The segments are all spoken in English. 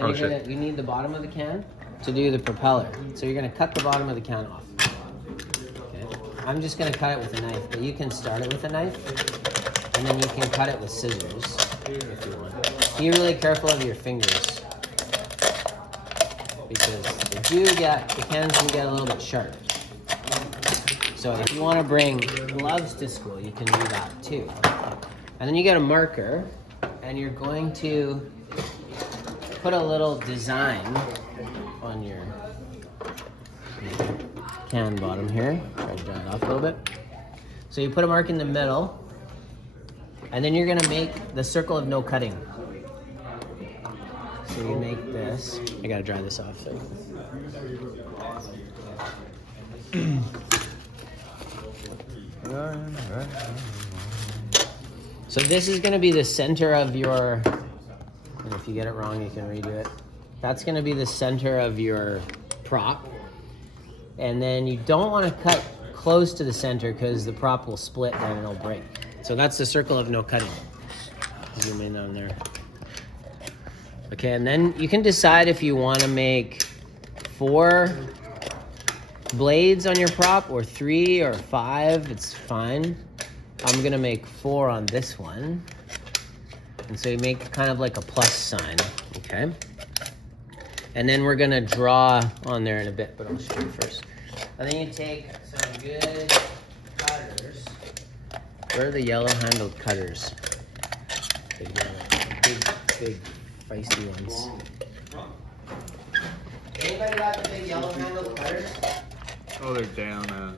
And you need the bottom of the can to do the propeller. So you're gonna cut the bottom of the can off. Okay. I'm just gonna cut it with a knife, but you can start it with a knife, and then you can cut it with scissors if you want. Be really careful of your fingers, because the cans do get a little bit sharp. So if you want to bring gloves to school, you can do that too. And then you get a marker, and you're going to put a little design on your can bottom here. Try to dry it off a little bit. So you put a mark in the middle, and then you're going to make the circle of no cutting. So you make this. I got to dry this off. So this is going to be the center of your, and if you get it wrong, you can redo it. That's going to be the center of your prop. And then you don't want to cut close to the center because the prop will split and it'll break. So that's the circle of no cutting. Zoom in on there. Okay, and then you can decide if you want to make 4 blades on your prop, or 3 or 5, it's fine. I'm gonna make 4 on this one. And so you make kind of like a plus sign, okay? And then we're gonna draw on there in a bit, but I'll show you first. And then you take some good cutters. Where are the yellow handled cutters? Big feisty ones. Anybody got the big yellow handled cutters? Oh, they're down on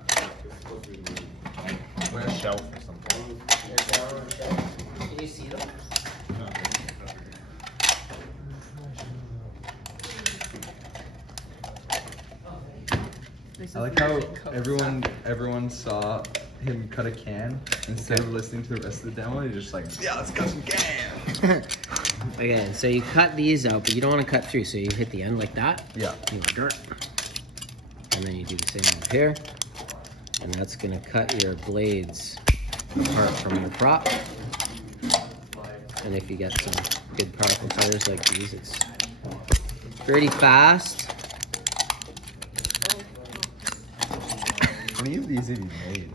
a shelf or something. They're down on a shelf. Can you see them? I like how everyone saw him cut a can instead of listening to the rest of the demo. He's just like, yeah, let's cut some can. Again, so you cut these out, but you don't want to cut through, so you hit the end like that. Yeah. You dirt. And then you do the same over here. And that's gonna cut your blades apart from your prop. And if you get some good powerful cutters like these, it's pretty fast. How many of these have you made?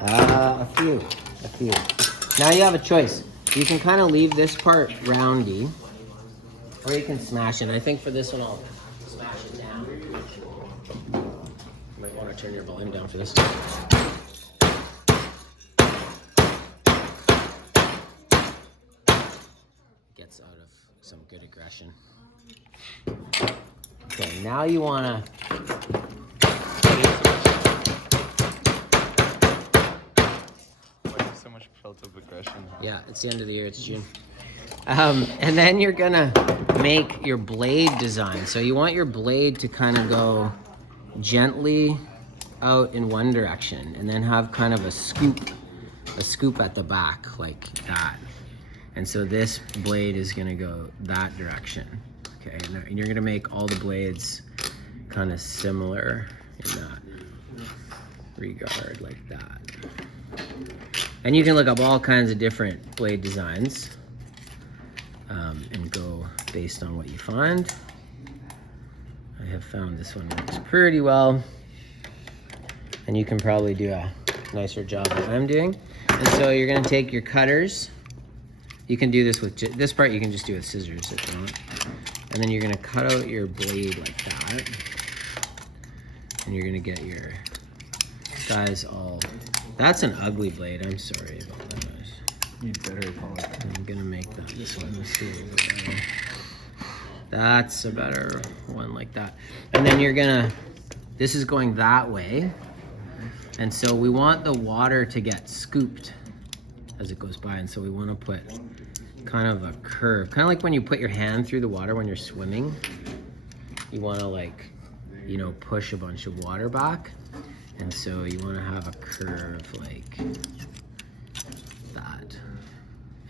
A few. Now you have a choice. You can kind of leave this part roundy, or you can smash it. I think for this one, I'll smash it down. You might want to turn your volume down for this. Gets out of some good aggression. Okay, now you want to So much felt of aggression. Yeah, it's the end of the year, it's June. And then you're gonna make your blade design. So you want your blade to kind of go gently out in one direction, and then have kind of a scoop at the back like that. And so this blade is gonna go that direction. Okay, and you're gonna make all the blades kind of similar in that regard, like that. And you can look up all kinds of different blade designs and go based on what you find. I have found this one works pretty well, and you can probably do a nicer job than I'm doing. And so you're gonna take your cutters. You can do this with, this part you can just do with scissors if you want. And then you're gonna cut out your blade like that. And you're gonna get your guys all, that's an ugly blade, I'm sorry about that. You better apologize. I'm gonna make that this one. Let's see. That's a better one like that. And then you're gonna, this is going that way. And so we want the water to get scooped as it goes by. And so we wanna put kind of a curve, kind of like when you put your hand through the water when you're swimming. You wanna, like, you know, push a bunch of water back. And so you wanna have a curve like that.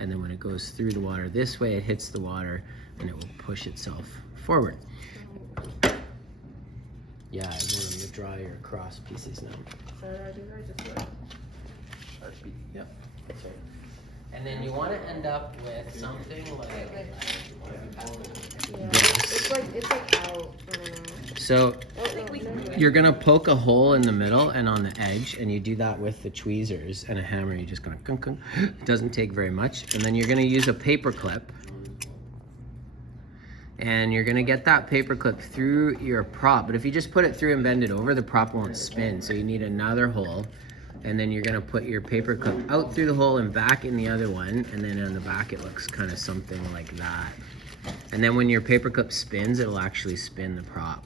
And then when it goes through the water this way, it hits the water and it will push itself forward. Yeah, I want them to draw your cross pieces now. So I do, I just Sharpie. Yep, that's right. And then you want to end up with something like Yeah. this. It's like out. I don't know. So No. you're gonna poke a hole in the middle and on the edge, and you do that with the tweezers and a hammer. You just go kunk, kunk. It doesn't take very much. And then you're gonna use a paper clip, and you're gonna get that paper clip through your prop. But if you just put it through and bend it over, the prop won't spin. So you need another hole, and then you're gonna put your paper clip out through the hole and back in the other one, and then on the back it looks kind of something like that. And then when your paper clip spins, it'll actually spin the prop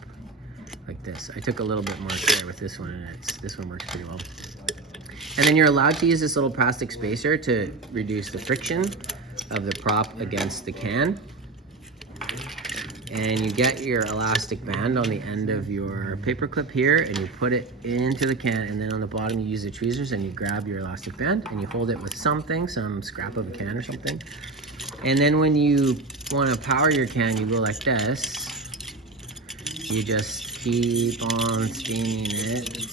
like this. I took a little bit more care with this one, and this one works pretty well. And then you're allowed to use this little plastic spacer to reduce the friction of the prop against the can. And you get your elastic band on the end of your paper clip here, and you put it into the can, and then on the bottom you use the tweezers and you grab your elastic band and you hold it with something, some scrap of a can or something. And then when you want to power your can, you go like this. You just keep on spinning it.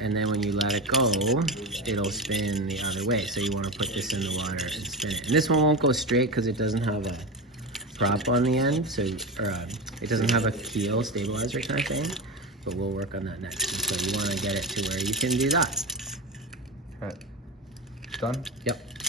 And then when you let it go, it'll spin the other way. So you want to put this in the water and spin it. And this one won't go straight because it doesn't have a prop on the end, so it doesn't have a keel stabilizer kind of thing, but we'll work on that next. And so you want to get it to where you can do that. Right. Done? Yep.